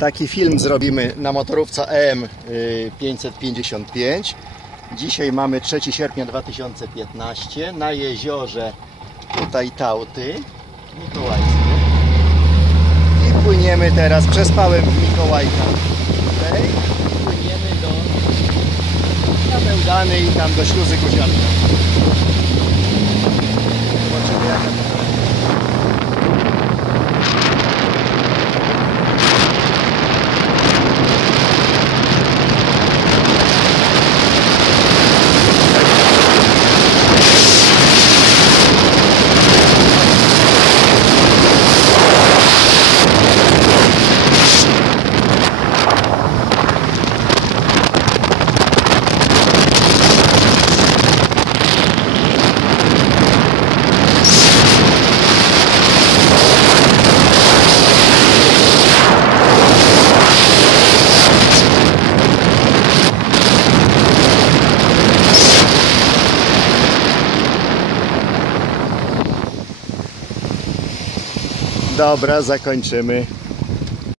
Taki film zrobimy na motorówce EM y, 555. Dzisiaj mamy 3 sierpnia 2015 na jeziorze tutaj Tauty Mikołajskie. I płyniemy teraz, przespałem w Mikołajkach tutaj. Płyniemy do na Bełdany i tam do śluzy Koziarka. Dobra, zakończymy.